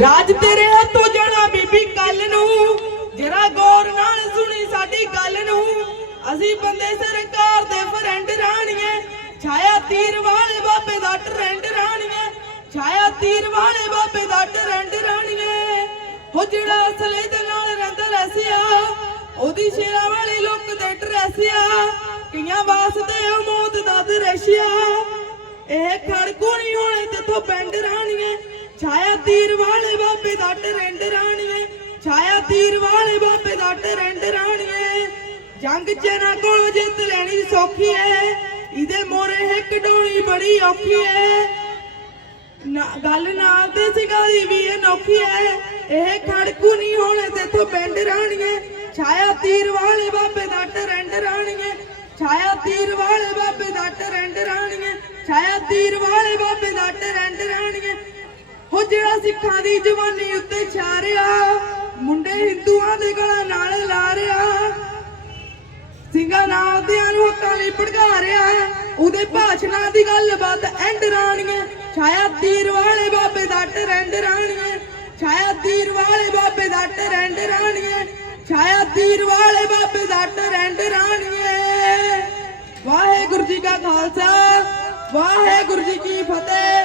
ਰਾਜ ਤੇਰੇ ਹੱਥੋਂ ਜਾਣਾ ਬੀਬੀ ਕੱਲ ਨੂੰ। ਜਰਾ ਗੌਰ ਨਾਲ ਸੁਣੀ ਸਾਡੀ ਗੱਲ ਨੂੰ। ਅਸੀਂ ਬੰਦੇ ਸਰਕਾਰ ਦੇ ਫਰੈਂਡ ਰਾਣੀਏ ਛਾਇਆ ਤੀਰ ਵਾਲੇ ਬਾਬੇ ਦਾ ਟਰੈਂਡ ਰਾਣੀਏ ਛਾਇਆ ਤੀਰ ਵਾਲੇ ਬਾਬੇ ਦਾ ਟਰੈਂਡ ਰਾਣੀਏ ਹੋ ਜਿਹੜਾ ਅਸਲੇ ਦੇ ਨਾਲ ਰਹਿੰਦਾ ਰਸਿਆ, ਉਹਦੀ ਸ਼ੇਰਾ ਵਾਲੀ ਲੁੱਕ ਤੇ ਟਰੈਸਿਆ ਕਈਆਂ ਵਾਸਤੇ ਉਹ ਮੌਤ ਦਾ ਦਰਸ਼ਿਆ ਇਹ ਖੜਕੂ ਨਹੀਂ ਹੋਣੇ ਤੇਥੋਂ ਪਿੰਡ ਰਾਣੀਏ ਛਾਇਆ ਤੀਰ ਵਾਲੇ ਦਾ ਟਰੈਂਡ ਰਾਣੀਏ, ਛਾਇਆ ਤੀਰ ਵਾਲੇ ਬਾਬੇ ਦਾ ਟਰੈਂਡ ਰਾਣੀਏ। ਜੰਗ ਚ ਨਾ ਕੋਲ ਜਿੱਤ ਲੈਣੀ ਸੌਖੀ ਏ, ਇਹਦੇ ਮੋਰੇ ਇੱਕ ਡੋਣੀ ਬੜੀ ਔਖੀ ਏ। ਗੱਲ ਨਾਲ ਤੇ ਸਿਗਾਰੀ ਵੀ ਅਨੋਖੀ ਐ ਇਹ ਖੜਕੂ ਨਹੀਂ ਹੋਣੇ ਤੇਥੋਂ ਪਿੰਡ ਰਾਣੀਏ। ਛਾਇਆ ਤੀਰ ਵਾਲੇ ਬਾਬੇ ਦਾ ਟਰੈਂਡ ਰਾਣੀਏ, ਛਾਇਆ ਤੀਰ ਵਾਲੇ ਬਾਬੇ ਦਾ ਟਰੈਂਡ ਰਾਣੀਏ। ਛਾਇਆ ਤੀਰ ਵਾਲੇ ਬਾਬੇ ਦਾ ਟਰੈਂਡ ਰਾਣੀਏ। ਉਹ ਜਿਹੜਾ ਸਿੱਖਾਂ ਦੀ ਜਵਾਨੀ ਉੱਤੇ ਛਾ ਰਿਹਾ ਮੁੰਡੇ ਹਿੰਦੂਆਂ ਦੇ ਗਲਾਂ ਨਾਲ ਲਾ ਰਿਹਾ ਸਿੰਘਾਂ ਨਾਲ ਦਿਆਂ ਨੂੰ ਹੱਕਾਂ ਲਈ ਭੜਕਾ ਰਿਹਾ ਉਹਦੇ ਭਾਸ਼ਣਾਂ ਦੀ ਗੱਲਬਾਤ ਐਂਡ ਰਾਣੀਏ। ਛਾਇਆ ਤੀਰ ਵਾਲੇ ਬਾਬੇ ਦਾ ਟਰੈਂਡ ਰਾਣੀਏ। ਛਾਇਆ ਤੀਰ ਵਾਲੇ ਬਾਬੇ ਦਾ ਟਰੈਂਡ ਰਾਣੀਏ। ਛਾਇਆ ਤੀਰ ਵਾਲੇ ਬਾਬੇ ਦਾ ਟਰੈਂਡ ਰਾਣੀਏ। ਵਾਹਿਗੁਰੂ ਜੀ ਕਾ ਖਾਲਸਾ, ਵਾਹਿਗੁਰੂ ਜੀ ਕੀ ਫਤਿਹ।